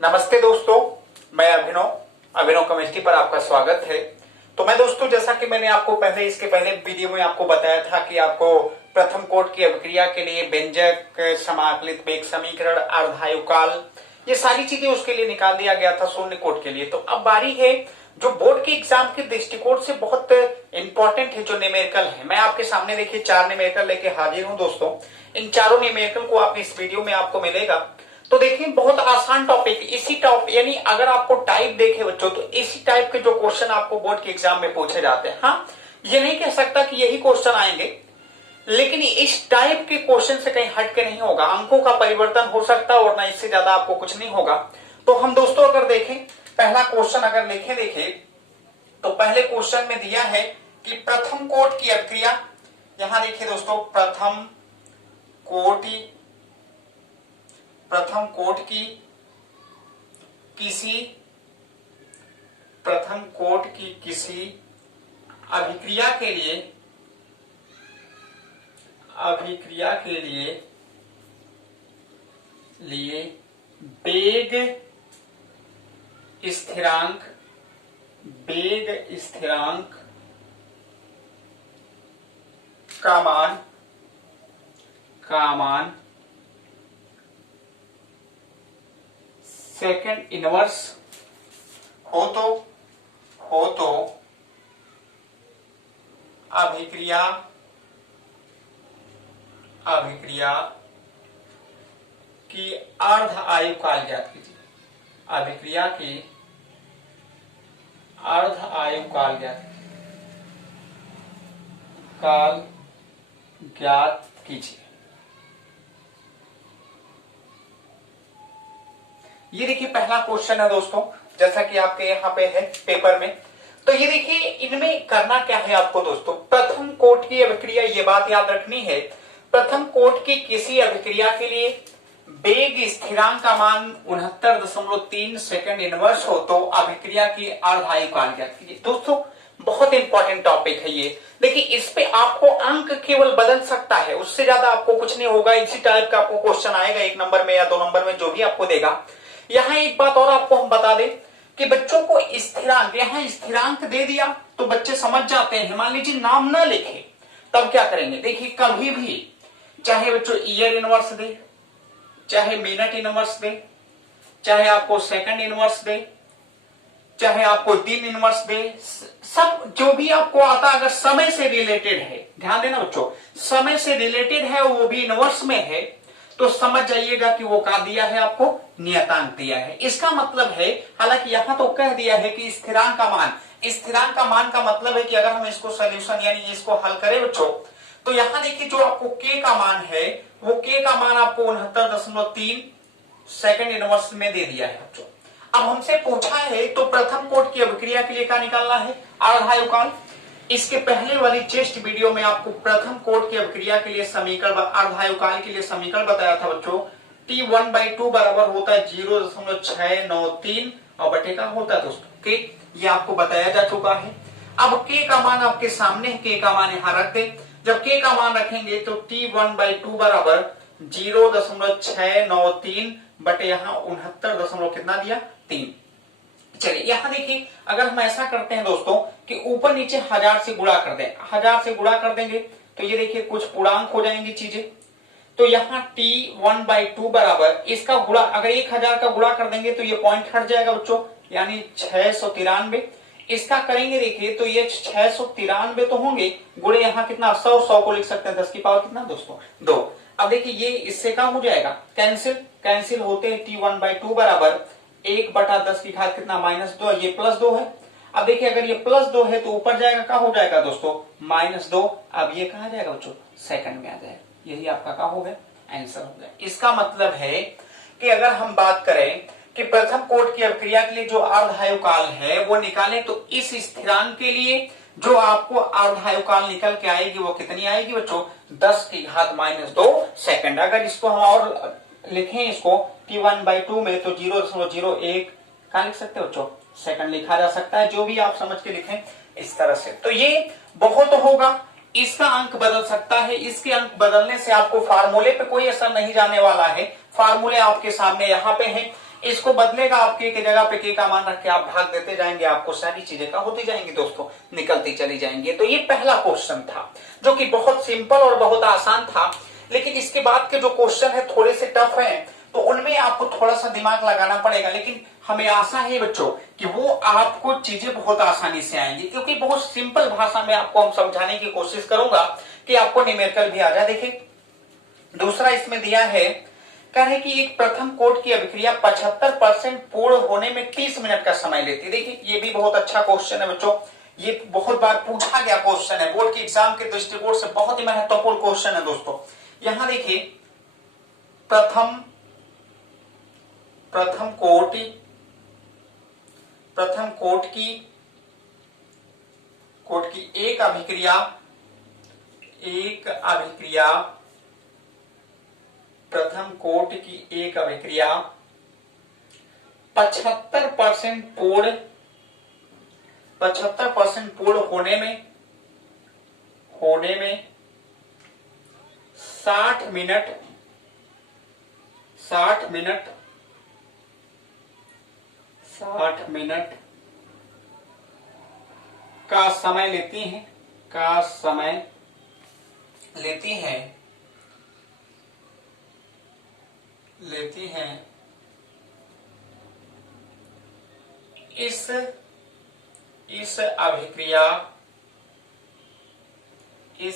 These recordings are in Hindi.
नमस्ते दोस्तों, मैं अभिनव केमिस्ट्री पर आपका स्वागत है। तो मैं दोस्तों, जैसा कि मैंने आपको इसके पहले वीडियो में आपको बताया था कि आपको प्रथम कोटि की अभिक्रिया के लिए व्यंजक, समाकलित वेग समीकरण, अर्धायुकाल, ये सारी चीजें उसके लिए निकाल दिया गया था शून्य कोटि के लिए। तो अब बारी है जो बोर्ड के एग्जाम के दृष्टिकोण से बहुत इंपॉर्टेंट है, जो न्यूमेरिकल है। मैं आपके सामने देखिए 4 न्यूमेरिकल लेके हाजिर हूं दोस्तों। इन चारों न्यूमेरिकल को आप इस वीडियो में आपको मिलेगा। तो देखिए, बहुत आसान टॉपिक, इसी टॉपिक यानी अगर आपको टाइप देखे बच्चों तो इसी टाइप के जो क्वेश्चन आपको बोर्ड के एग्जाम में पूछे जाते हैं। हाँ, ये नहीं कह सकता कि यही क्वेश्चन आएंगे, लेकिन इस टाइप के क्वेश्चन से कहीं हट के नहीं होगा। अंकों का परिवर्तन हो सकता है और ना इससे ज्यादा आपको कुछ नहीं होगा। तो हम दोस्तों अगर देखें, पहला क्वेश्चन अगर देखें तो पहले क्वेश्चन में दिया है कि प्रथम कोटि की अभिक्रिया, यहां देखिए दोस्तों, प्रथम कोटि की किसी अभिक्रिया के लिए वेग स्थिरांक का मान सेकंड इनवर्स हो तो अभिक्रिया की अर्ध आयुकाल ज्ञात कीजिए। अभिक्रिया की अर्ध आयुकाल ज्ञात कीजिए। ये देखिए पहला क्वेश्चन है दोस्तों, जैसा कि आपके यहाँ पे है पेपर में। तो ये देखिए, इनमें करना क्या है आपको दोस्तों, प्रथम कोटि की अभिक्रिया, ये बात याद रखनी है। प्रथम कोटि की किसी अभिक्रिया के लिए वेग स्थिरांक का मान 69.3 सेकंड इनवर्स हो तो अभिक्रिया की अर्ध आयुकाल ज्ञात कीजिए। दोस्तों, बहुत इंपॉर्टेंट टॉपिक है ये। देखिए, इस पे आपको अंक केवल बदल सकता है, उससे ज्यादा आपको कुछ नहीं होगा। इसी टाइप का आपको क्वेश्चन आएगा 1 नंबर में या 2 नंबर में, जो भी आपको देगा। यहां एक बात और आपको हम बता दें कि बच्चों को स्थिरांक, यहां स्थिरांक दे दिया तो बच्चे समझ जाते हैं। मान लीजिए नाम ना लिखे, तब क्या करेंगे, देखिए कभी भी चाहे बच्चों ईयर इनवर्स दे, चाहे मिनट इनवर्स दे, चाहे आपको सेकंड इनवर्स दे, चाहे आपको दिन इनवर्स दे, सब जो भी आपको आता, अगर समय से रिलेटेड है, ध्यान देना बच्चों, समय से रिलेटेड है, वो भी इनवर्स में है, तो समझ जाइएगा कि वो क्या दिया है, आपको नियतांक दिया है। इसका मतलब है, हालांकि यहां तो कह दिया है कि स्थिरांक का मान का मतलब है कि अगर हम इसको सोल्यूशन यानी इसको हल करें बच्चों, तो यहां देखिए जो आपको k का मान है, वो k का मान आपको 69.3 सेकंड इनवर्स में दे दिया है बच्चों। अब हमसे पूछा है तो प्रथम कोटि की अभिक्रिया के लिए क्या निकालना है, अर्धायुकाल। इसके पहले वाली टेस्ट वीडियो में आपको प्रथम कोटि की अभिक्रिया के लिए समीकरण, अर्धायुकाल के लिए समीकरण बताया था बच्चों। T1/2 बराबर होता है 0.693 और बटे का होता है दोस्तों के, ये आपको बताया जा चुका है। अब k का मान आपके सामने है, k का मान यहां रख दे। जब k का मान रखेंगे तो T1/2 बराबर 0.693 बटे यहाँ 69 कितना दिया 3। चलिए यहां देखिए, अगर हम ऐसा करते हैं दोस्तों कि ऊपर नीचे 1000 से गुणा कर दें, 1000 से गुणा कर देंगे तो ये देखिए कुछ पूर्णांक हो जाएंगी चीजें। तो यहाँ T1/2 बराबर इसका गुणा, अगर 1000 का गुणा कर देंगे तो ये पॉइंट हट जाएगा बच्चों, यानी 693। इसका करेंगे देखिए तो ये 693 तो होंगे, गुणे यहाँ कितना 100 को लिख सकते हैं 10 की पावर कितना दोस्तों 2। अब देखिए ये इससे कम हो जाएगा, कैंसिल होते हैं। T1/2 बराबर 1/10 की घात कितना -2, ये +2 है। अब देखिए अगर ये +2 है तो ऊपर जाएगा, क्या हो जाएगा दोस्तों -2। अब ये कहा जाएगा बच्चों, सेकंड में आ जाएगा। यही आपका क्या हो गया, आंसर हो गया। इसका मतलब है कि अगर हम बात करें कि प्रथम कोटि की अभिक्रिया के लिए जो अर्धायुकाल है वो निकालें, तो इस स्थिरांक के लिए जो आपको अर्धायुकाल निकल के आएगी वो कितनी आएगी बच्चों, 10 की घात -2 सेकंड। अगर इसको हम और लिखें, इसको T1/2 में तो 0.01 क्या लिख सकते हो बच्चों, सेकंड लिखा जा सकता है। जो भी आप समझ के लिखें इस तरह से, तो ये बहुत होगा। इसका अंक बदल सकता है, इसके अंक बदलने से आपको फार्मूले पे कोई असर नहीं जाने वाला है। फार्मूले आपके सामने यहाँ पे है। इसको बदलेगा, आप के जगह पे के का मान रख के आप भाग देते जाएंगे, आपको सारी चीजें का होती जाएंगी दोस्तों, निकलती चली जाएंगी। तो ये पहला क्वेश्चन था जो कि बहुत सिंपल और बहुत आसान था। लेकिन इसके बाद के जो क्वेश्चन है थोड़े से टफ हैं, तो उनमें आपको थोड़ा सा दिमाग लगाना पड़ेगा। लेकिन हमें आशा है बच्चों कि वो आपको चीजें बहुत आसानी से आएंगी, क्योंकि बहुत सिंपल भाषा में आपको हम समझाने की कोशिश करूंगा कि आपको न्यूमेरिकल भी आ जाए। देखिए दूसरा इसमें दिया है, कह रहे कि एक प्रथम कोट की अभिक्रिया 75% पूर्ण होने में 30 मिनट का समय लेती है। देखिए ये भी बहुत अच्छा क्वेश्चन है बच्चों, ये बहुत बार पूछा गया क्वेश्चन है, बोर्ड के एग्जाम के दृष्टिकोण से बहुत ही महत्वपूर्ण क्वेश्चन है दोस्तों। यहां देखिए प्रथम कोट की एक अभिक्रिया प्रथम कोट की एक अभिक्रिया 75% पूर्ण होने में 60 मिनट का समय लेती हैं इस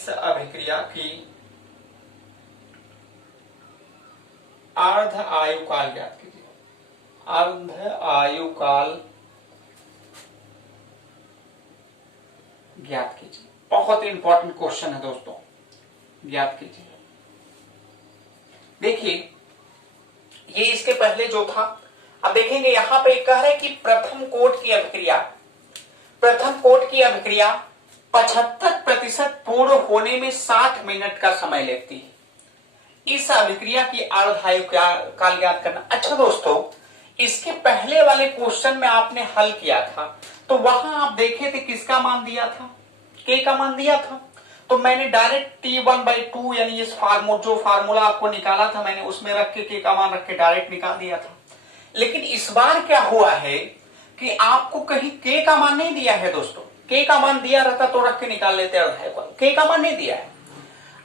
अभिक्रिया की अर्ध आयुकाल ज्ञात कीजिए। अर्ध आयुकाल ज्ञात कीजिए, बहुत इंपॉर्टेंट क्वेश्चन है दोस्तों, ज्ञात कीजिए। देखिए ये इसके पहले जो था, अब देखेंगे यहां पे कह रहे कि प्रथम कोट की अभिक्रिया 75% पूर्ण होने में 60 मिनट का समय लेती है। इस अभिक्रिया की अर्ध आयु काल ज्ञात करना। अच्छा दोस्तों, इसके पहले वाले क्वेश्चन में आपने हल किया था तो वहां आप देखे थे किसका मान दिया था, के का मान दिया था। तो मैंने डायरेक्ट T1/2 यानी इस जो फार्मूला आपको निकाला था मैंने उसमें रख के का मान रख के डायरेक्ट निकाल दिया था। लेकिन इस बार क्या हुआ है कि आपको कहीं के का मान नहीं दिया है दोस्तों, के का मान दिया रहता तो रख के निकाल लेते अर्ध, के का मान नहीं दिया है।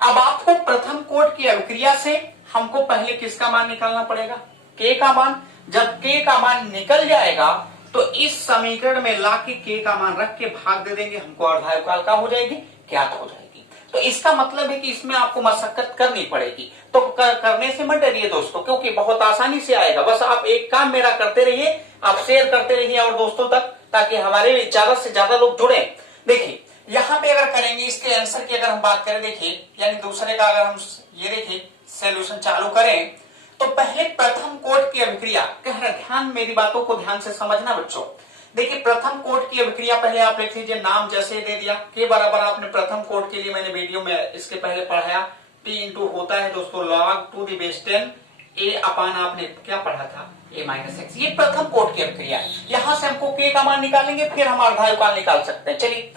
अब आपको प्रथम कोट की अभिक्रिया से हमको पहले किसका मान निकालना पड़ेगा, के का मान। जब के का मान निकल जाएगा तो इस समीकरण में लाके के का मान रख के भाग दे देंगे, हमको अर्धायुकाल का हो जाएगी, ज्ञात हो जाएगी। तो इसका मतलब है कि इसमें आपको मशक्कत करनी पड़ेगी। तो करने से मत डरिए दोस्तों, क्योंकि बहुत आसानी से आएगा। बस आप एक काम मेरा करते रहिए, आप शेयर करते रहिए और दोस्तों तक, ताकि हमारे ज्यादा से ज्यादा लोग जुड़े। देखिए यहां पे अगर करेंगे इसके आंसर की अगर हम बात करें, देखिए यानी दूसरे का अगर हम ये देखिए सॉल्यूशन चालू करें, तो पहले प्रथम कोट की अभिक्रिया कह रहे, ध्यान मेरी बातों को ध्यान से समझना बच्चों। देखिए प्रथम कोट की अभिक्रिया पहले आप लिख लीजिए, नाम जैसे दे दिया के बराबर, आपने प्रथम कोट के लिए मैंने वीडियो में इसके पहले पढ़ाया, T इंटू होता है दोस्तों log 2⁻10 A अपान आपने क्या पढ़ा था A-x। ये प्रथम कोट की अभिक्रिया। यहां से हमको के का मान निकालेंगे, फिर हम अर्धायुकाल निकाल सकते हैं। चलिए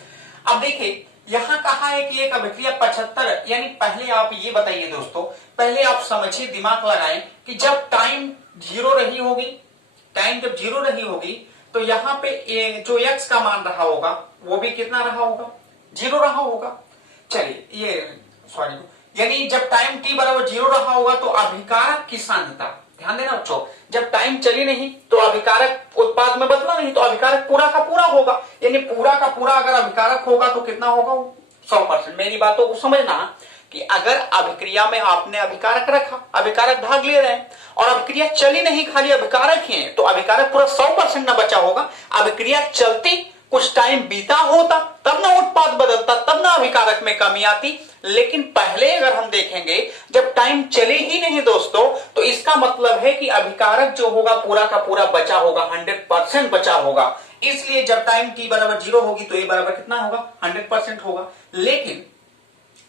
अब देखिए यहां कहा है कि एक अभिक्रिया 75, यानी पहले आप ये बताइए दोस्तों, पहले आप समझिए, दिमाग लगाएं कि जब टाइम जीरो रही होगी तो यहाँ पे जो x का मान रहा होगा वो भी कितना रहा होगा, 0 रहा होगा। चलिए ये यानी जब टाइम t बराबर 0 रहा होगा तो अभिकारक की सांद्रता, ध्यान देना बच्चों, जब टाइम चली नहीं तो अभिकारक उत्पाद में बदला नहीं, तो अभिकारक पूरा का पूरा होगा, यानी पूरा का पूरा अगर अभिकारक होगा तो कितना होगा, 100%। मेरी बातों को समझना कि अगर अभिक्रिया में आपने अभिकारक रखा, अभिकारक भाग ले रहे हैं और अभिक्रिया चली नहीं, खाली अभिकारक ही है, तो अभिकारक पूरा 100% न बचा होगा। अभिक्रिया चलती, कुछ टाइम बीता होता, तब ना उत्पाद बदलता, तब ना अभिकारक में कमी आती। लेकिन पहले अगर हम देखेंगे जब टाइम चले ही नहीं दोस्तों, तो इसका मतलब है कि अभिकारक जो होगा पूरा का पूरा बचा होगा, 100% बचा होगा। इसलिए जब टाइम t बराबर 0 होगी तो a बराबर कितना होगा, 100% होगा। लेकिन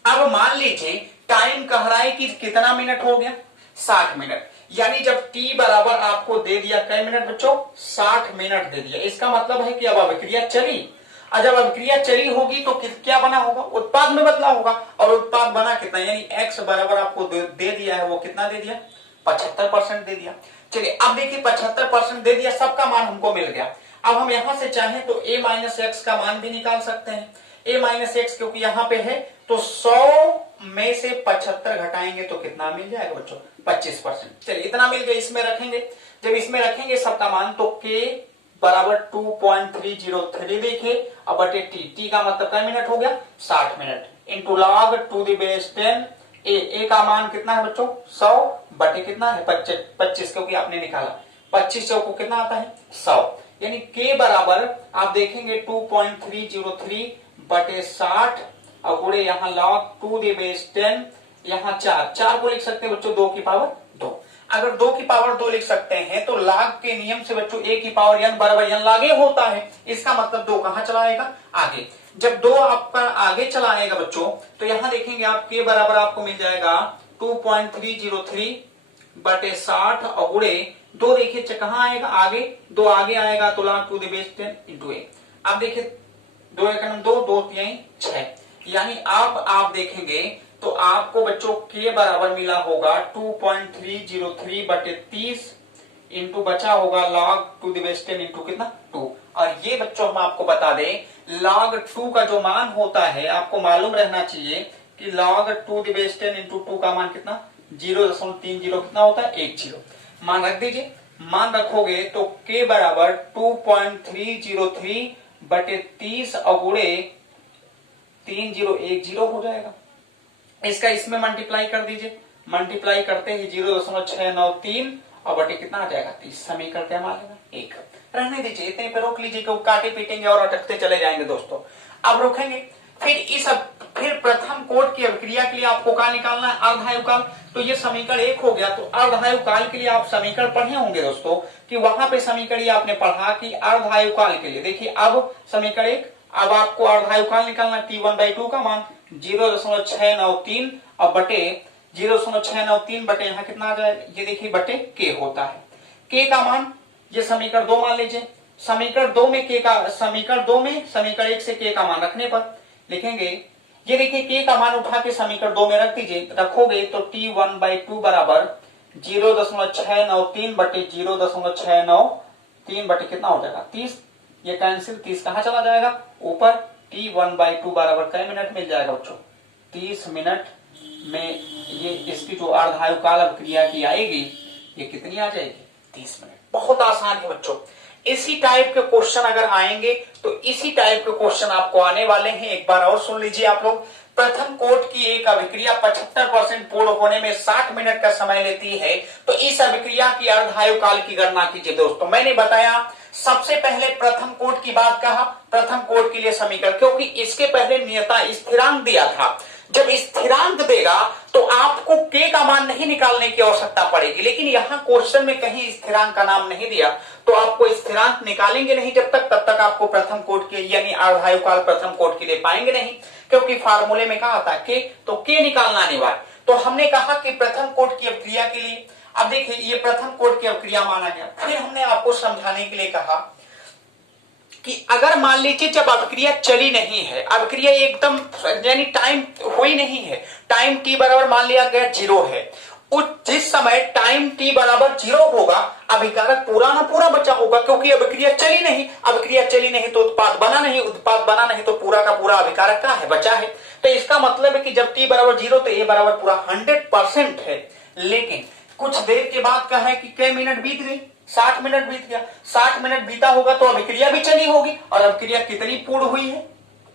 अब मान लीजिए टाइम कह रहा है कि कितना मिनट हो गया, 60 मिनट, यानी जब t बराबर आपको दे दिया कै मिनट बच्चों, 60 मिनट दे दिया। इसका मतलब है कि अब अभिक्रिया चली, और जब अभिक्रिया चली होगी तो क्या बना होगा, उत्पाद में बदला होगा, और उत्पाद बना कितना, यानी x बराबर आपको दे दिया है, वो कितना दे दिया, 75% दे दिया। चलिए अब देखिए 75% दे दिया, सबका मान हमको मिल गया। अब हम यहां से चाहें तो a माइनस एक्स का मान भी निकाल सकते हैं। a माइनस एक्स क्योंकि यहां पे है तो 100 में से 75 घटाएंगे तो कितना मिल जाएगा बच्चों, 25%। चलिए इतना मिल गया, इसमें रखेंगे। जब इसमें रखेंगे सबका मान तो k बराबर 2.303 देखिए अब बटे टी का मतलब क्या मिनट हो गया, 60 minute, into log to the base 10 ए का मान कितना है बच्चों, 100 बटे कितना है 25 क्योंकि आपने निकाला 25 को कितना आता है 100, यानी k बराबर आप देखेंगे 2.303 बटे 60 और गुणे यहाँ लॉग टू द बेस 10, यहाँ 4 को लिख सकते हैं बच्चों 2 की पावर 2। अगर 2 की पावर 2 लिख सकते हैं तो log के नियम से बच्चों a की पावर n बराबर n लागे होता है, इसका मतलब 2 कहां चला आएगा, आगे। जब 2 आपका आगे चला आएगा बच्चों तो यहां देखेंगे आप k बराबर आपको मिल जाएगा 2.303 बटे 60 और गुणे 2 देखिए कहां आएगा, आगे 2 आगे आएगा तो log to the base 10 into a। अब देखिए 2 एकम 2 2 3 6, यानी अब आप देखेंगे तो आपको बच्चों k बराबर मिला होगा 2.303 बटे 30 इंटू बचा होगा log to the base 10 into कितना 2। और ये बच्चों हम आपको बता दें log 2 का जो मान होता है आपको मालूम रहना चाहिए कि log to the base 10 into 2 का मान कितना 0.30 कितना होता है 10। मान रख दीजिए, मान रखोगे तो k बराबर 2.303 बटे 30 और गुणे 3010 हो जाएगा। इसका इसमें मल्टीप्लाई कर दीजिए, मल्टीप्लाई करते ही 0.693 और बटे कितना आ जाएगा 30, समीकरण क्या मानेगा 1। रहने दीजिए, इतने पे रोक लीजिए क्योंकि काटे पीटेंगे और अटकते चले जाएंगे दोस्तों। अब रोकेंगे, फिर प्रथम कोट की अभिक्रिया के लिए आपको क्या निकालना है, अर्धायुकाल। तो ये समीकरण 1 हो गया। तो अर्धायुकाल के लिए आप समीकरण पढ़े होंगे दोस्तों कि वहां पे समीकरण आपने पढ़ा कि अर्धायुकाल के लिए देखिए अब समीकरण 1, अब आपको अर्धायुकाल निकालना t1/2 का मान 0.693 और बटे 0.693 बटे यहाँ कितना आ जाएगा, ये देखिए बटे k होता है। k का मान ये समीकरण 2 मान लीजिए, समीकरण 2 में k का समीकरण 1 से k का मान रखने पर लिखेंगे, ये देखिए k का मान उठा के समीकरण 2 में रख दीजिए, रखोगे तो t1/2 बराबर 0.693 बटे 0.693 बटे कितना हो जाएगा 30, ये कैंसिल 30 कहां चला जाएगा ऊपर, t1/2 बराबर कई मिनट मिल जाएगा बच्चों 30 मिनट में। ये इसकी जो अर्धायुकाल अभिक्रिया की आएगी ये कितनी आ जाएगी 30 मिनट। बहुत आसान है बच्चों। इसी टाइप के क्वेश्चन अगर आएंगे तो इसी टाइप के क्वेश्चन आपको आने वाले हैं। एक बार और सुन लीजिए आप लोग। प्रथम कोट की एक अभिक्रिया 75% पूर्ण होने में 60 मिनट का समय लेती है, तो इस अभिक्रिया की अर्धायुकाल की गणना कीजिए दोस्तों। मैंने बताया सबसे पहले प्रथम कोट की बात कहा, प्रथम कोट के लिए समीकरण, क्योंकि इसके पहले नियता स्थिरांक दिया था। जब स्थिरांक देगा तो आपको k का मान नहीं निकालने की आवश्यकता पड़ेगी, लेकिन यहां क्वेश्चन में कहीं स्थिरांक का नाम नहीं दिया तो आपको स्थिरांक निकालेंगे नहीं जब तक, तब तक आपको प्रथम कोट के यानी अर्धायुकाल प्रथम कोट के लिए पाएंगे नहीं, क्योंकि फार्मूले में कहा था k, तो k निकालना अनिवार्य। तो हमने कहा कि प्रथम कोट की अभिक्रिया के लिए, अब देखिए ये प्रथम कोट की अभिक्रिया माना गया। फिर हमने आपको समझाने के लिए कहा कि अगर मान लीजिए जब अभिक्रिया चली नहीं है, अभिक्रिया एकदम यानी टाइम हुई नहीं है, टाइम t बराबर मान लिया गया 0 है, उस जिस समय टाइम t बराबर 0 होगा अभिकारक पूरा ना पूरा बचा होगा, क्योंकि अभिक्रिया चली नहीं, अभिक्रिया चली नहीं तो उत्पाद बना नहीं, उत्पाद बना नहीं तो पूरा का पूरा अभिकारक का है बचा है। तो इसका मतलब है कि जब t बराबर 0 तो a बराबर पूरा 100% है। लेकिन कुछ देर के बाद क्या है कि कई मिनट बीत गई, 60 मिनट बीत गया, 60 मिनट बीता होगा तो अभिक्रिया भी चली होगी, और अभिक्रिया कितनी पूर्ण हुई है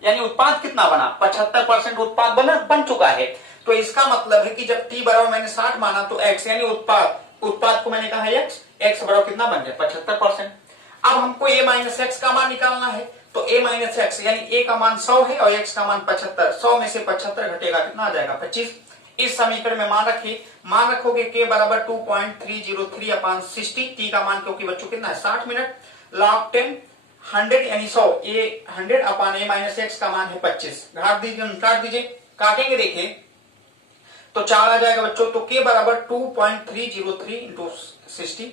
यानी उत्पाद कितना बना, 75% उत्पाद बन चुका है। तो इसका मतलब है कि जब t बराबर मैंने 60 माना तो x यानी उत्पाद को मैंने कहा x बराबर कितना बन गया 75%। अब हमको a माइनस एक्स का मान निकालना है, तो a माइनस एक्स यानी a का मान 100 है और x का मान 75, 100 में से 75 घटेगा कितना आ जाएगा 25। इस समीकरण में मान रखोगे k बराबर 2.303 अपान 60, t का मान क्योंकि बच्चों कितना है 60 मिनट, log 10 100 यानी 100, a 100 upon a minus x का मान है 25, काट दीजिए, काटेंगे देखिए तो 4 आ जाएगा बच्चों। तो k बराबर 2.303 इंटू 60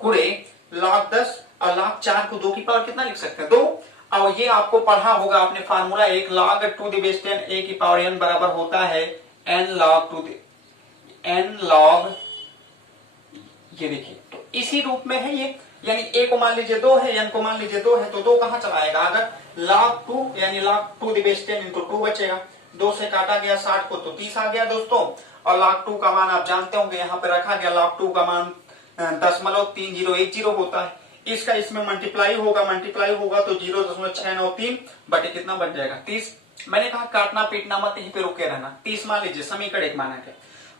गुणे log 10 और log 4 को 2 की पावर कितना लिख सकते हैं 2। और ये आपको पढ़ा होगा आपने फार्मूला, एक log to the base 10 a की पावर n बराबर होता है n log, ये देखिए तो इसी रूप में है ये, यानी a को मान लीजिए 2 है, n को मान लीजिए 2 है, तो 2 कहां चला आएगा, अगर log 2 यानी log 2 दी बेस 10 इंटू 2 बचेगा, 2 से काटा गया 60 को तो 30 आ गया दोस्तों, और log 2 का मान आप जानते होंगे यहाँ पे रखा गया, log 2 का मान 0.3010 होता है, इसका इसमें मल्टीप्लाई होगा तो 0.693 बटे कितना बन जाएगा 30। मैंने कहा काटना पीटना मत, यहीं पे रुके रहना। 30 मान लीजिए, समीकरण एक माना है।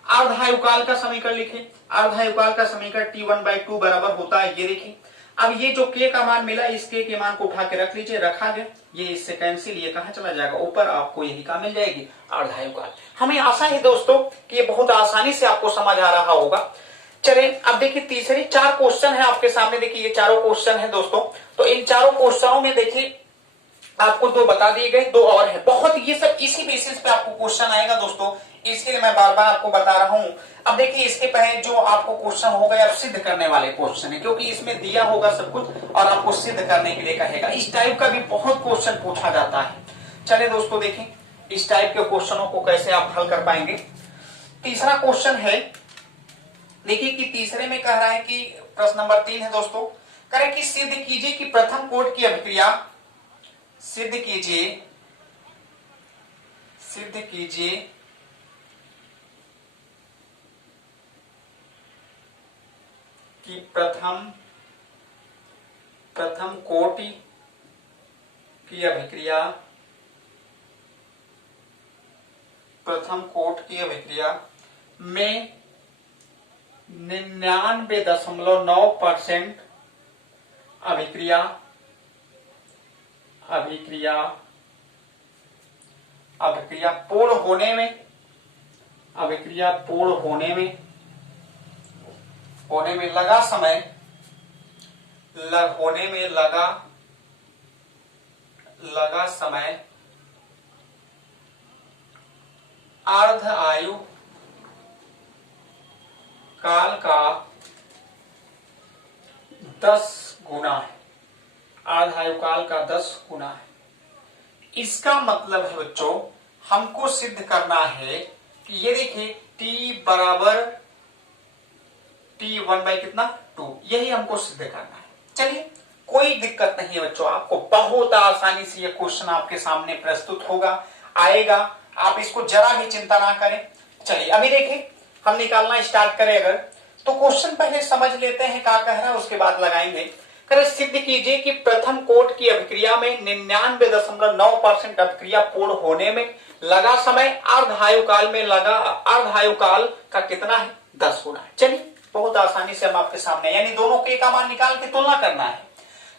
अर्धायुकाल का समीकरण लिखे, अर्धायुकाल का समीकरण T1/2 बराबर होता है, ये देखिए। अब ये जो k का मान मिला, इस k के मान को उठा के रख लीजिए, रखा गया, ये इससे कैंसिल, ये कहां चला जाएगा ऊपर, आपको यही का मिल जाएगी अर्धायुकाल। हमें आशा है दोस्तों कि ये बहुत आसानी से आपको समझ आ रहा होगा। चलिए अब देखिए तीसरे 4 क्वेश्चन है आपके सामने, देखिए ये चारों क्वेश्चन है दोस्तों। तो इन चारों क्वेश्चनों में देखिए आपको 2 बता दिए गए, 2 और है। बहुत ये सब इसी बेसिस पे आपको क्वेश्चन आएगा दोस्तों, इसके लिए मैं बार बार आपको बता रहा हूं। अब देखिए इसके पहले जो आपको क्वेश्चन हो गए, अब सिद्ध करने वाले क्वेश्चन है, क्योंकि इसमें दिया होगा सब कुछ और आपको सिद्ध करने के लिए कहेगा। इस टाइप का भी बहुत क्वेश्चन पूछा जाता है। चलिए दोस्तों देखें इस टाइप के क्वेश्चनों को कैसे आप हल कर पाएंगे। तीसरा क्वेश्चन है, देखिए कि तीसरे में कह रहा है कि प्रश्न नंबर 3 है दोस्तों, कह रहे कि सिद्ध कीजिए कि प्रथम कोट की अभिक्रिया, सिद्ध कीजिए कि प्रथम कोटि की अभिक्रिया, प्रथम कोट की अभिक्रिया में 99.9% अभिक्रिया पूर्ण होने में लगा समय, लगा समय अर्ध आयु काल का 10 गुना है, अर्ध आयु काल का 10 गुना है। इसका मतलब है बच्चों, हमको सिद्ध करना है कि ये देखिए t बराबर T1 कितना 2, यही हमको सिद्ध करना है। चलिए कोई दिक्कत नहीं है बच्चों, आपको बहुत आसानी से ये क्वेश्चन आपके सामने प्रस्तुत होगा, आएगा, आप इसको जरा भी चिंता ना करें। चलिए अभी देखिए हम निकालना स्टार्ट करें अगर, तो क्वेश्चन पहले समझ लेते हैं क्या कह रहा है, उसके बाद लगाएंगे। करे सिद्ध कीजिए कि प्रथम कोट की अभिक्रिया में 99.9% अभिक्रिया पूर्ण होने में लगा समय अर्धायु काल में लगा, अर्धायु काल का कितना है 10 गुना है। चलिए बहुत आसानी से हम आपके सामने, यानी दोनों के का मान निकाल के तुलना करना है।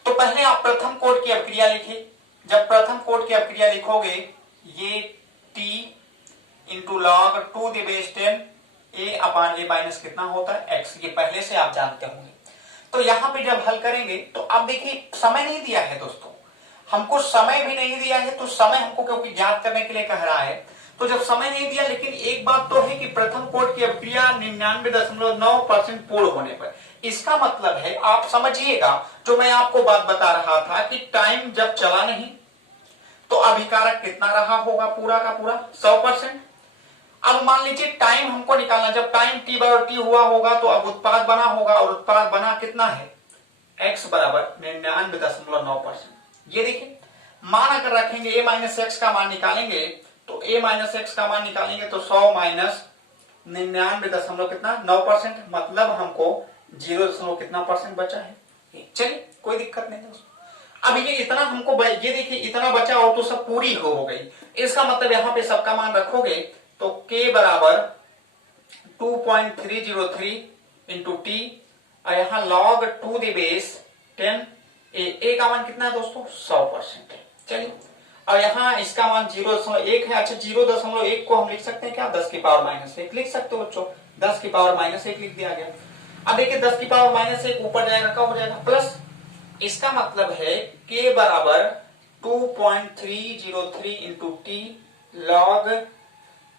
तो पहले आप प्रथम कोट की अभिक्रिया लिखिए। जब प्रथम कोट की अभिक्रिया लिखोगे, ये t into log 2 the base 10 a upon a minus कितना होता है x, ये पहले से आप जानते होंगे। तो यहां पे जब हल करेंगे तो अब देखिए समय नहीं दिया है दोस्तों, हमको समय भी नहीं दिया है, तो समय हमको क्योंकि ज्ञात करने के लिए कह रहा है, तो जब समय नहीं दिया, लेकिन एक बात तो है कि प्रथम कोट की अभिक्रिया 99.9% पूर्ण होने पर, इसका मतलब है आप समझिएगा जो मैं आपको बात बता रहा था कि टाइम जब चला नहीं तो अभिकारक कितना रहा होगा, पूरा का पूरा 100%। अब मान लीजिए टाइम हमको निकालना, जब टाइम t बराबर t हुआ होगा तो अब उत्पाद बना होगा, और उत्पाद बना कितना है x बराबर 99.9%। ये देखिए मान अगर रखेंगे a माइनस एक्स का मान निकालेंगे, तो a माइनस एक्स का मान निकालेंगे तो 100 माइनस 99 कितना 9%, मतलब हमको 0 कितना परसेंट बचा है। चलिए कोई दिक्कत नहीं दोस्तों। अब ये इतना हमको, ये देखिए इतना बचा और तो सब पूरी हो गई, इसका मतलब यहाँ पे सबका मान रखोगे तो k बराबर 2.303 इंटू टी, और यहाँ log 2 दी बेस 10, a का मान कितना है दोस्तों 100% है। चलिए और यहाँ इसका मान 0.1 है। अच्छा 0.1 को हम लिख सकते हैं क्या, 10 की पावर माइनस 1 लिख सकते हो बच्चों, 10 की पावर माइनस 1 लिख दिया गया। अब देखिए 10 की पावर माइनस 1 ऊपर जाएगा, कब हो जाएगा प्लस, इसका मतलब है k बराबर 2.303 into T log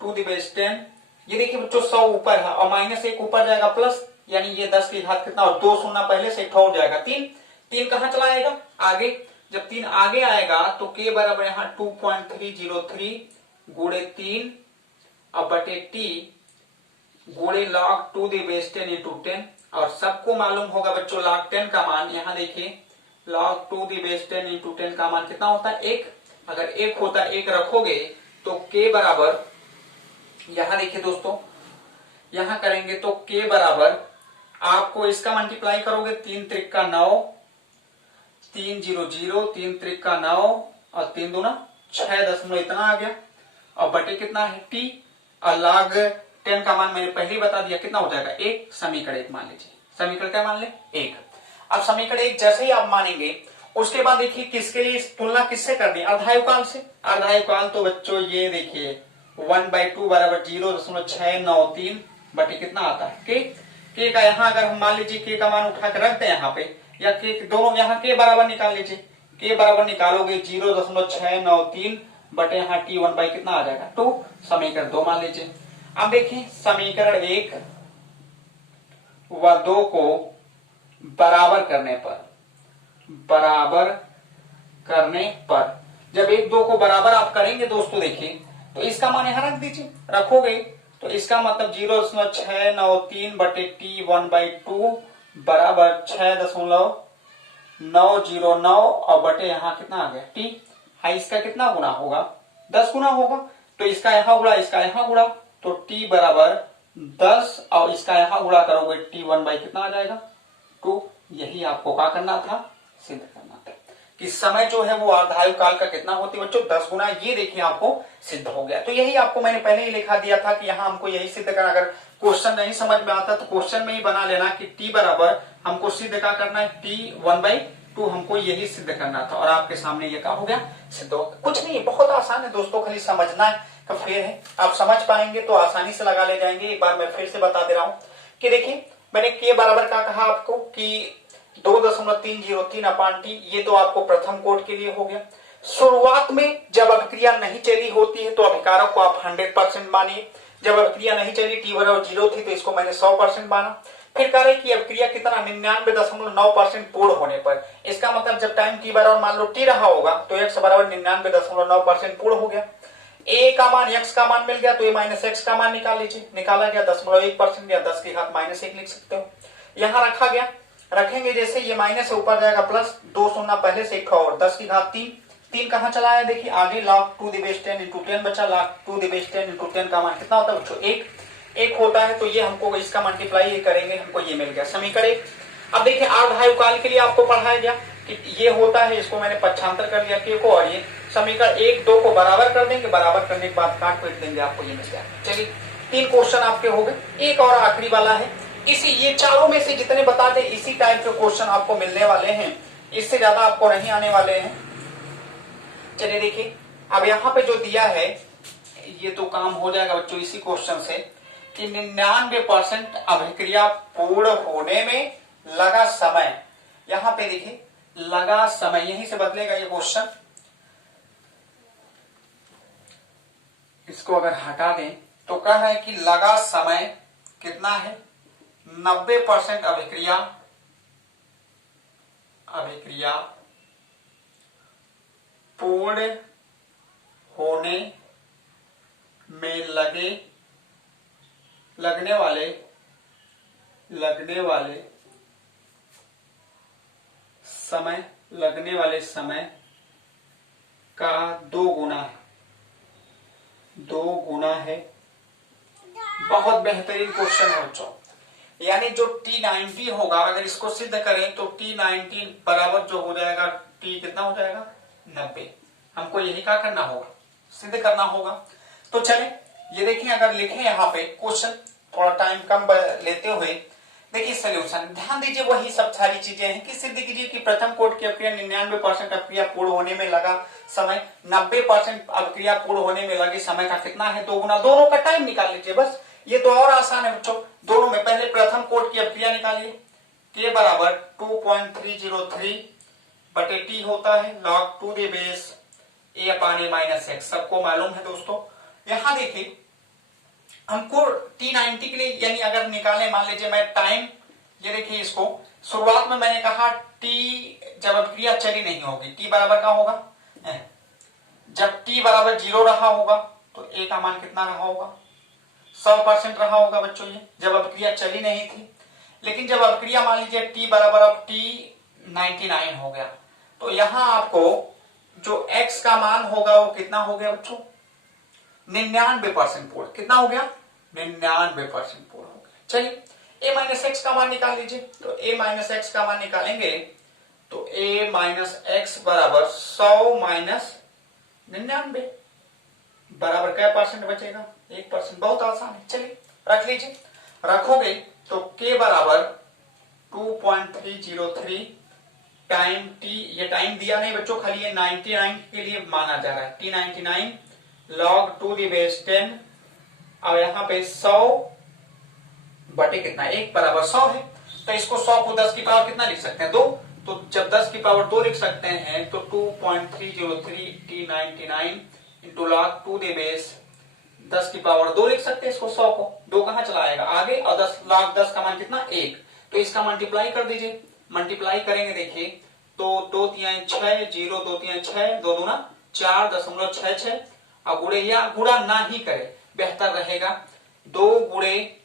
2 the base 10। ये देखिए बच्चों 100 ऊपर है और माइनस 1 ऊपर जाएगा प्लस, यानी ये 10 की घात कितना, और 2 शून्य पहले से हो जाएगा 3 कहां चला आएगा आगे, जब 3 आगे आएगा तो k बराबर यहाँ 2.303 गुणे 3 अब बटे t गुणे लॉग 2 दी बेस 10 इंटू 10, और सबको मालूम होगा बच्चों log 10 का मान, यहां देखिए log 2 दी बेस 10 इंटू 10 का मान कितना होता है 1। अगर 1 होता है 1 रखोगे तो k बराबर, यहां देखिए दोस्तों यहां करेंगे तो k बराबर आपको इसका मल्टीप्लाई करोगे 3 त्रिक का 9, 3 0 0, 3 त्रिक का 9 और 3 दूना 6 दशमलव इतना आ गया। और बटे कितना है t, और log 10 का मान मैंने पहले ही बता दिया कितना हो जाएगा 1। समीकरण 1 मान लीजिए, समीकरण क्या मान ले 1। अब समीकरण 1 जैसे ही आप मानेंगे उसके बाद देखिए किसके लिए तुलना किससे करनी है, अर्धायुकाल से। अर्धायुकाल तो बच्चों ये देखिए 1/2 बराबर 0.693 बटे कितना आता है के का, यहाँ अगर हम मान लीजिए के का मान उठा कर रख दें यहाँ पे, या के दोनों यहाँ के बराबर निकाल लीजिए, के बराबर निकालोगे 0.693 बटे यहाँ t1 बाई कितना आ जाएगा 2। समीकरण 2 मान लीजिए। अब देखिए समीकरण 1 व 2 को बराबर करने पर जब 1 2 को बराबर आप करेंगे दोस्तों देखिए, तो इसका मान यहां रख दीजिए, रखोगे तो इसका मतलब 0.693 बटे t1/2 बराबर 6.909 और बटे यहाँ कितना आ गया t। हाँ इसका कितना गुना होगा 10 गुना होगा, तो इसका यहाँ गुणा इसका यहाँ गुणा, तो t बराबर 10 और इसका यहाँ गुणा करोगे t1 बाई कितना आ जाएगा 2। यही आपको क्या करना था, सिद्ध करना था कि समय जो है वो अर्धायु काल का कितना होती है बच्चों 10 गुना। ये देखिए आपको सिद्ध हो गया। तो यही आपको मैंने पहले ही लिखा दिया था कि यहाँ हमको यही सिद्ध करना, अगर क्वेश्चन नहीं समझ में आता तो क्वेश्चन में ही बना लेना कि t बराबर हमको सिद्ध क्या करना है t1/2 हमको यही सिद्ध करना था, और आपके सामने ये क्या हो गया सिद्ध हो गया। कुछ नहीं, बहुत आसान है दोस्तों, खाली समझना का फेर है। आप समझ पाएंगे तो आसानी से लगा ले जाएंगे। एक बार मैं फिर से बता दे रहा हूँ कि देखिए मैंने के बराबर क्या कहा आपको कि 2.303 अपान टी, ये तो आपको प्रथम कोट के लिए हो गया। शुरुआत में जब अभिक्रिया नहीं चली होती है तो अभिकारक को आप 100% मानिए, जब अभिक्रिया नहीं चली t बराबर 0 थी तो इसको मैंने 100% माना। फिर कह रहे कि अभिक्रिया कितना 99.9% पूर्ण होने पर, इसका मतलब जब टाइम t बराबर मान लो t रहा होगा तो x बराबर 99.9% पूर्ण हो गया। a का मान x का मान मिल गया तो a माइनस x का मान निकाल लीजिए, निकाला गया 10.1% या 10 की घात -1 लिख सकते हो। यहाँ रखा गया, रखेंगे जैसे ये माइनस से ऊपर जाएगा प्लस, 2 शून्य पहले से एक और 10 की घात 3, 3 कहां चला है देखिए आगे log 2 दी बेस 10 इंटू 10 बचा। log 2 दी बेस 10 इंटू 10 का मान कितना होता है बच्चों 1 होता है। तो ये हमको इसका मल्टीप्लाई ये करेंगे, हमको ये मिल गया समीकरण 1। अब देखिए अर्धायु काल के लिए आपको पढ़ाया गया कि ये होता है, इसको मैंने पक्षांतर कर लिया के को, और ये समीकरण 1 2 को बराबर कर देंगे, बराबर करने के बाद काट पीट देंगे, आपको ये मिल जाएगा। चलिए 3 क्वेश्चन आपके हो गए, एक और आखिरी वाला है। इसी ये चारों में से जितने बता दे इसी टाइप के क्वेश्चन आपको मिलने वाले हैं, इससे ज्यादा आपको नहीं आने वाले हैं। चलिए देखिए अब यहाँ पे जो दिया है ये तो काम हो जाएगा बच्चों इसी क्वेश्चन से कि 99% अभिक्रिया पूर्ण होने में लगा समय। यहाँ पे देखिए लगा समय, यहीं से बदलेगा ये क्वेश्चन। इसको अगर हटा दें तो कह रहा है कि लगा समय कितना है 90% अभिक्रिया पूर्ण होने में लगने वाले समय का 2 गुना है। बहुत बेहतरीन क्वेश्चन है बच्चों, यानी जो T90 होगा अगर इसको सिद्ध करें तो T90 बराबर जो हो जाएगा T कितना हो जाएगा 90। हमको यही क्या करना होगा, सिद्ध करना होगा। तो चले ये देखिए अगर लिखें यहाँ पे क्वेश्चन, थोड़ा टाइम कम लेते हुए देखिए सोल्यूशन, ध्यान दीजिए वही सब सारी चीजें हैं कि सिद्ध कीजिए कि प्रथम कोट की अभिक्रिया 99% अभिक्रिया पूर्ण होने में लगा समय, 90% अभिक्रिया पूर्ण होने में लगे समय का कितना है 2 गुना। दोनों का टाइम निकाल लीजिए बस, ये तो और आसान है बच्चों। दोनों में पहले प्रथम कोट की अभिक्रिया निकालिए, के बराबर 2.303 बटे टी होता है log 2 the base a upon a minus x, सबको मालूम है दोस्तों। यहां देखिए हमको T90 के लिए यानी अगर निकालें, मान लीजिए मैं टाइम, ये देखिए इसको शुरुआत में मैंने कहा T जब अभिक्रिया चली नहीं होगी T बराबर का होगा, जब T बराबर 0 रहा होगा तो a का मान कितना रहा होगा 100% रहा होगा बच्चों ये, जब अभिक्रिया चली नहीं थी। लेकिन जब अभिक्रिया मान लीजिए t बराबर अब T99 हो गया, तो यहां आपको जो x का मान होगा वो कितना हो गया बच्चों, 99% पूर्ण। कितना हो गया, 99% पूर्ण हो गया। चलिए a माइनस एक्स का मान निकाल लीजिए। तो a माइनस एक्स का मान निकालेंगे तो a माइनस एक्स बराबर 100 माइनस 99 बराबर क्या परसेंट बचेगा, 1%। बहुत आसान है, चलिए रख लीजिए। रखोगे तो k बराबर 2.303 टाइम t, ये टाइम दिया नहीं बच्चों, खाली ये 99 के लिए माना जा रहा है, T99 log 2 दी बेस 10। अब यहाँ पे 100 बटे कितना, 1 बराबर 100 है। तो इसको 100 को 10 की पावर कितना लिख सकते हैं, 2। तो जब 10 की पावर 2 लिख सकते हैं तो 2.303 T99 into log 2 the base 10 की पावर 2 लिख सकते हैं इसको। 100 को 2 कहां चला आएगा आगे, और 10 log 10 का मान कितना, 1। तो इसका मल्टीप्लाई कर दीजिए। मल्टीप्लाई करेंगे देखिए तो 2 3 6 0 2 3 6 2 दूना 4.66। अब गुणे या गुणा ना ही करे बेहतर रहेगा, 2 गुणे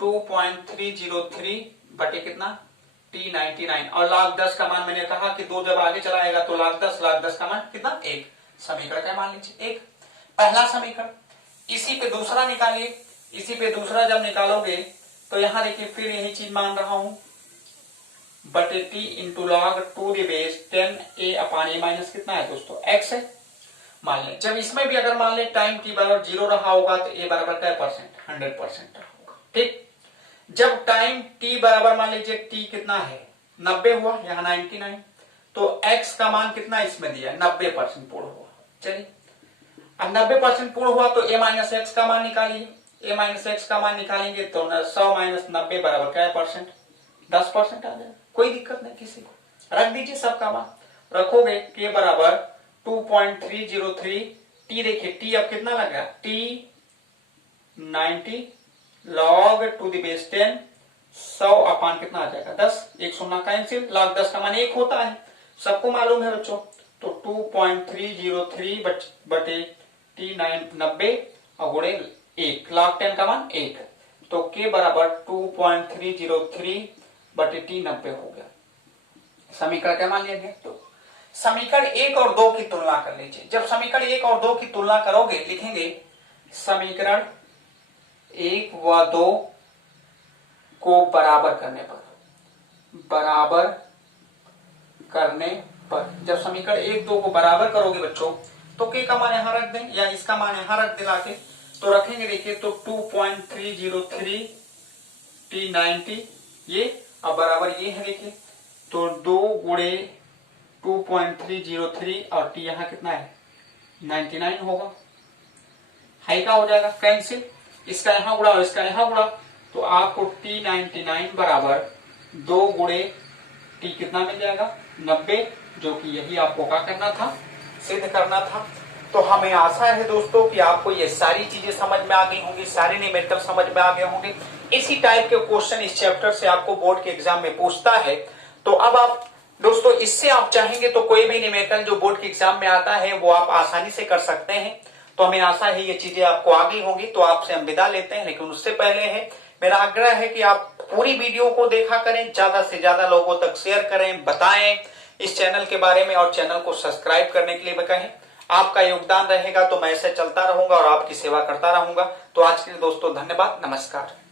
2.303 बटे कितना T99, और log 10 का मान मैंने कहा कि 2 जब आगे चलाएगा तो log 10 का मान कितना, 1। समीकरण क्या मान लीजिए, 1 पहला समीकरण। इसी पे दूसरा निकालिए। इसी पे दूसरा जब निकालोगे तो यहां देखिए फिर यही चीज मान रहा हूं, बटे t into log 2 the base 10 a upon a minus कितना है दोस्तों, x है। मान लें जब इसमें भी अगर मान लें टाइम t बराबर 0 रहा होगा तो a बराबर क्या परसेंट, 100% रहा होगा। ठीक, जब टाइम t बराबर मान लीजिए t कितना है, 90 हुआ, यहाँ 99, तो x का मान कितना इसमें दिया है, 90% पूर्ण हुआ। चलिए अब 90% पूर्ण हुआ तो a माइनस एक्स का मान निकालिए। a माइनस एक्स का मान निकालेंगे तो 100 माइनस 90 बराबर क्या है परसेंट, 10% आ जाएगा। कोई दिक्कत नहीं किसी को, रख दीजिए सबका मान। रखोगे k बराबर 2.303 t, देखिए t अब कितना लगा, T90 log 2 दी बेस 10 100 अपान कितना आ जाएगा, 10। 1 शून्य कैंसिल, log 10 का मान 1 होता है, सबको मालूम है बच्चों। तो 2.303 बटे T90 और गुणे 1, log 10 का मान 1। तो k बराबर 2.303 बटे T90 हो गया। समीकरण क्या मान लिया गया, तो समीकरण 1 और 2 की तुलना कर लीजिए। जब समीकरण 1 और 2 की तुलना करोगे लिखेंगे समीकरण 1 व 2 को बराबर करने पर, जब समीकरण 1 2 को बराबर करोगे बच्चों तो k का मान यहां रख दें या इसका मान यहां रख दिला के, तो रखेंगे देखिए तो 2.303 T90 ये अब बराबर ये है देखिए, तो 2 गुणे 2.303 और t यहाँ कितना है 99 होगा, हाई का हो जाएगा कैंसिल, इसका यहां गुणा और इसका यहां गुणा, तो आपको T99 बराबर 2 गुणे t कितना मिल जाएगा 90, जो कि यही आपको क्या करना था, सिद्ध करना था। तो हमें आशा है दोस्तों कि आपको ये सारी चीजें समझ में आ गई होंगी, सारे न्यूमेरिकल समझ में आ गए होंगे। इसी टाइप के क्वेश्चन इस चैप्टर से आपको बोर्ड के एग्जाम में पूछता है। तो अब आप दोस्तों इससे आप चाहेंगे तो कोई भी न्यूमेरिकल जो बोर्ड के एग्जाम में आता है वो आप आसानी से कर सकते हैं। तो हमें आशा है ये चीजें आपको आ गई होंगी। तो आपसे हम विदा लेते हैं, लेकिन उससे पहले है मेरा आग्रह है कि आप पूरी वीडियो को देखा करें, ज्यादा से ज्यादा लोगों तक शेयर करें, बताएं इस चैनल के बारे में और चैनल को सब्सक्राइब करने के लिए कहें। आपका योगदान रहेगा तो मैं ऐसे चलता रहूंगा और आपकी सेवा करता रहूंगा। तो आज के लिए दोस्तों धन्यवाद, नमस्कार।